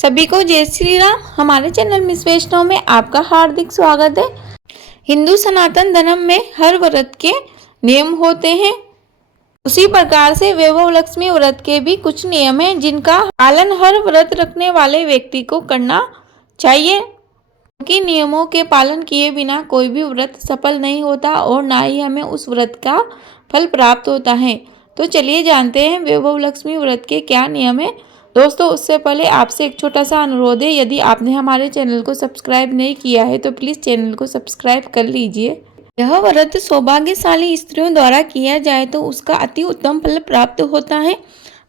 सभी को जय श्री राम। हमारे चैनल मिस वैष्णव में आपका हार्दिक स्वागत है। हिंदू सनातन धर्म में हर व्रत के नियम होते हैं, उसी प्रकार से वैभव लक्ष्मी व्रत के भी कुछ नियम हैं जिनका पालन हर व्रत रखने वाले व्यक्ति को करना चाहिए। उनके नियमों के पालन किए बिना कोई भी व्रत सफल नहीं होता और ना ही हमें उस व्रत का फल प्राप्त होता है। तो चलिए जानते हैं वैभव लक्ष्मी व्रत के क्या नियम है। दोस्तों, उससे पहले आपसे एक छोटा सा अनुरोध है, यदि आपने हमारे चैनल को सब्सक्राइब नहीं किया है तो प्लीज़ चैनल को सब्सक्राइब कर लीजिए। यह व्रत सौभाग्यशाली स्त्रियों द्वारा किया जाए तो उसका अति उत्तम फल प्राप्त होता है,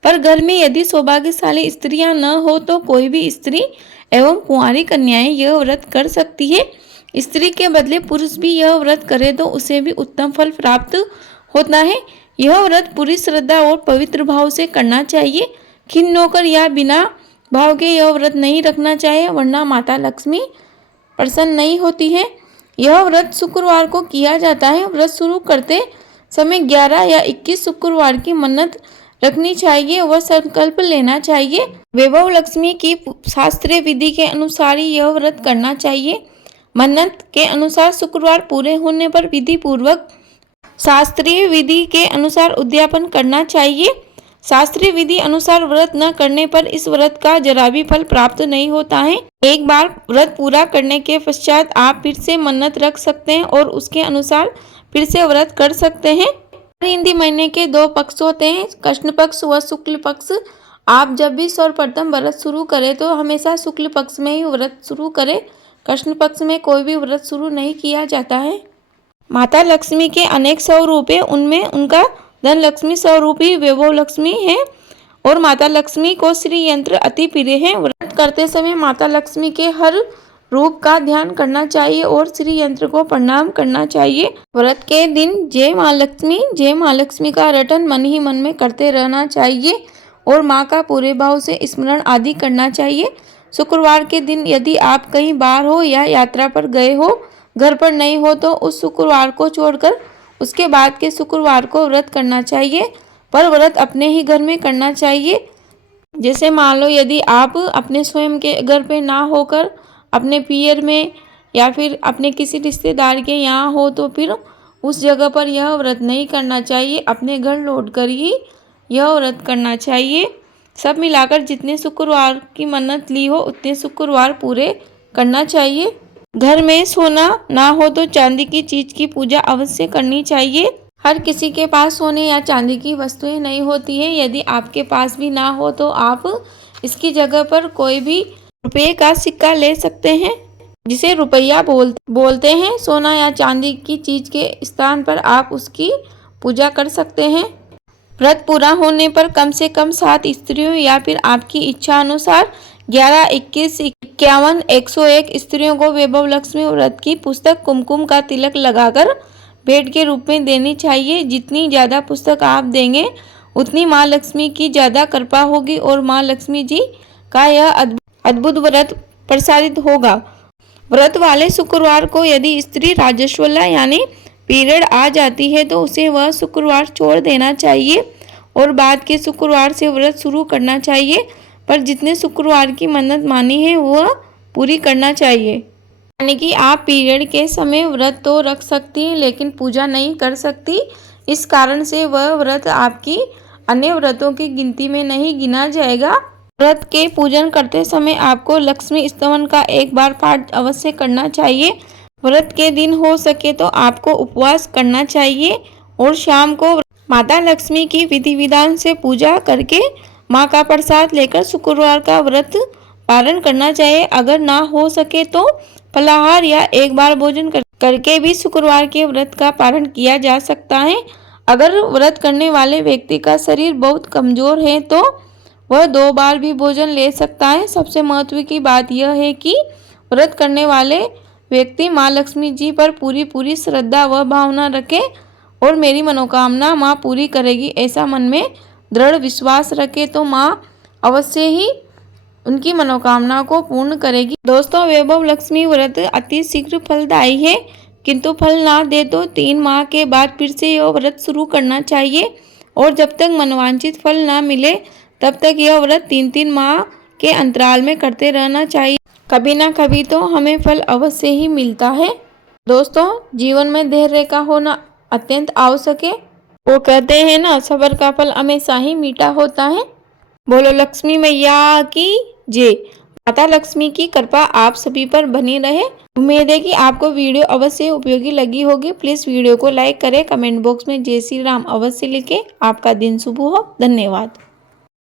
पर घर में यदि सौभाग्यशाली स्त्रियां न हो तो कोई भी स्त्री एवं कुंवारी कन्याएं यह व्रत कर सकती है। स्त्री के बदले पुरुष भी यह व्रत करे तो उसे भी उत्तम फल प्राप्त होता है। यह व्रत पूरी श्रद्धा और पवित्र भाव से करना चाहिए। खिन्न होकर या बिना भाव के यह व्रत नहीं रखना चाहिए, वरना माता लक्ष्मी प्रसन्न नहीं होती है। यह व्रत शुक्रवार को किया जाता है। व्रत शुरू करते समय 11 या 21 शुक्रवार की मन्नत रखनी चाहिए व संकल्प लेना चाहिए। वैभव लक्ष्मी की शास्त्रीय विधि के अनुसार ही यह व्रत करना चाहिए। मन्नत के अनुसार शुक्रवार पूरे होने पर विधि पूर्वक शास्त्रीय विधि के अनुसार उद्यापन करना चाहिए। शास्त्रीय विधि अनुसार व्रत न करने पर इस व्रत का जरा भी फल प्राप्त नहीं होता है। एक बार व्रत पूरा करने के पश्चात आप फिर से मन्नत रख सकते हैं और उसके अनुसार फिर से व्रत कर सकते हैं। हिंदी महीने के 2 पक्ष होते हैं, कृष्ण पक्ष व शुक्ल पक्ष। आप जब भी सर्वप्रथम व्रत शुरू करें तो हमेशा शुक्ल पक्ष में ही व्रत शुरू करें। कृष्ण पक्ष में कोई भी व्रत शुरू नहीं किया जाता है। माता लक्ष्मी के अनेक स्वरूप है, उनमें उनका धन लक्ष्मी स्वरूप ही वैभव लक्ष्मी है और माता लक्ष्मी को श्री यंत्र अति प्रिय है। व्रत करते समय माता लक्ष्मी के हर रूप का ध्यान करना चाहिए और श्री यंत्र को प्रणाम करना चाहिए। व्रत के दिन जय माँ लक्ष्मी का रटन मन ही मन में करते रहना चाहिए और माँ का पूरे भाव से स्मरण आदि करना चाहिए। शुक्रवार के दिन यदि आप कहीं बाहर हो या यात्रा पर गए हो, घर पर नहीं हो तो उस शुक्रवार को छोड़कर उसके बाद के शुक्रवार को व्रत करना चाहिए, पर व्रत अपने ही घर में करना चाहिए। जैसे मान लो यदि आप अपने स्वयं के घर पे ना होकर अपने पियर में या फिर अपने किसी रिश्तेदार के यहाँ हो तो फिर उस जगह पर यह व्रत नहीं करना चाहिए। अपने घर लौटकर ही यह व्रत करना चाहिए। सब मिलाकर जितने शुक्रवार की मन्नत ली हो उतने शुक्रवार पूरे करना चाहिए। घर में सोना ना हो तो चांदी की चीज की पूजा अवश्य करनी चाहिए। हर किसी के पास सोने या चांदी की वस्तुएं नहीं होती है। यदि आपके पास भी ना हो तो आप इसकी जगह पर कोई भी रुपये का सिक्का ले सकते हैं, जिसे रुपया बोलते हैं। सोना या चांदी की चीज के स्थान पर आप उसकी पूजा कर सकते हैं। व्रत पूरा होने पर कम से कम 7 स्त्रियों या फिर आपकी इच्छा अनुसार 11, 21, 51, 101 स्त्रियों को वैभव लक्ष्मी व्रत की पुस्तक कुमकुम का तिलक लगाकर भेंट के रूप में देनी चाहिए। जितनी ज़्यादा पुस्तक आप देंगे उतनी माँ लक्ष्मी की ज़्यादा कृपा होगी और माँ लक्ष्मी जी का यह अद्भुत व्रत प्रसारित होगा। व्रत वाले शुक्रवार को यदि स्त्री राजस्वला यानी पीरियड आ जाती है तो उसे वह शुक्रवार छोड़ देना चाहिए और बाद के शुक्रवार से व्रत शुरू करना चाहिए, पर जितने शुक्रवार की मन्नत मानी है वह पूरी करना चाहिए। यानी कि आप पीरियड के समय व्रत तो रख सकती हैं लेकिन पूजा नहीं कर सकती। इस कारण से वह व्रत आपकी अन्य व्रतों की गिनती में नहीं गिना जाएगा। व्रत के पूजन करते समय आपको लक्ष्मी स्तवन का एक बार पाठ अवश्य करना चाहिए। व्रत के दिन हो सके तो आपको उपवास करना चाहिए और शाम को माता लक्ष्मी की विधि विधान से पूजा करके माँ का प्रसाद लेकर शुक्रवार का व्रत पालन करना चाहिए। अगर ना हो सके तो फलाहार या एक बार भोजन करके भी शुक्रवार के व्रत का पालन किया जा सकता है। अगर व्रत करने वाले व्यक्ति का शरीर बहुत कमजोर है तो वह 2 बार भी भोजन ले सकता है। सबसे महत्व की बात यह है कि व्रत करने वाले व्यक्ति माँ लक्ष्मी जी पर पूरी श्रद्धा व भावना रखे और मेरी मनोकामना माँ पूरी करेगी ऐसा मन में दृढ़ विश्वास रखे तो माँ अवश्य ही उनकी मनोकामना को पूर्ण करेगी। दोस्तों, वैभव लक्ष्मी व्रत अति शीघ्र फलदायी है, किंतु फल ना दे तो 3 माह के बाद फिर से यह व्रत शुरू करना चाहिए और जब तक मनवांछित फल ना मिले तब तक यह व्रत 3-3 माह के अंतराल में करते रहना चाहिए। कभी ना कभी तो हमें फल अवश्य ही मिलता है। दोस्तों, जीवन में धैर्य का होना अत्यंत आवश्यक है। वो कहते हैं ना, सब्र का फल हमेशा ही मीठा होता है। बोलो लक्ष्मी मैया की जय। माता लक्ष्मी की कृपा आप सभी पर बनी रहे। उम्मीद है कि आपको वीडियो अवश्य उपयोगी लगी होगी। प्लीज वीडियो को लाइक करें, कमेंट बॉक्स में जय श्री राम अवश्य लिखें। आपका दिन शुभ हो। धन्यवाद।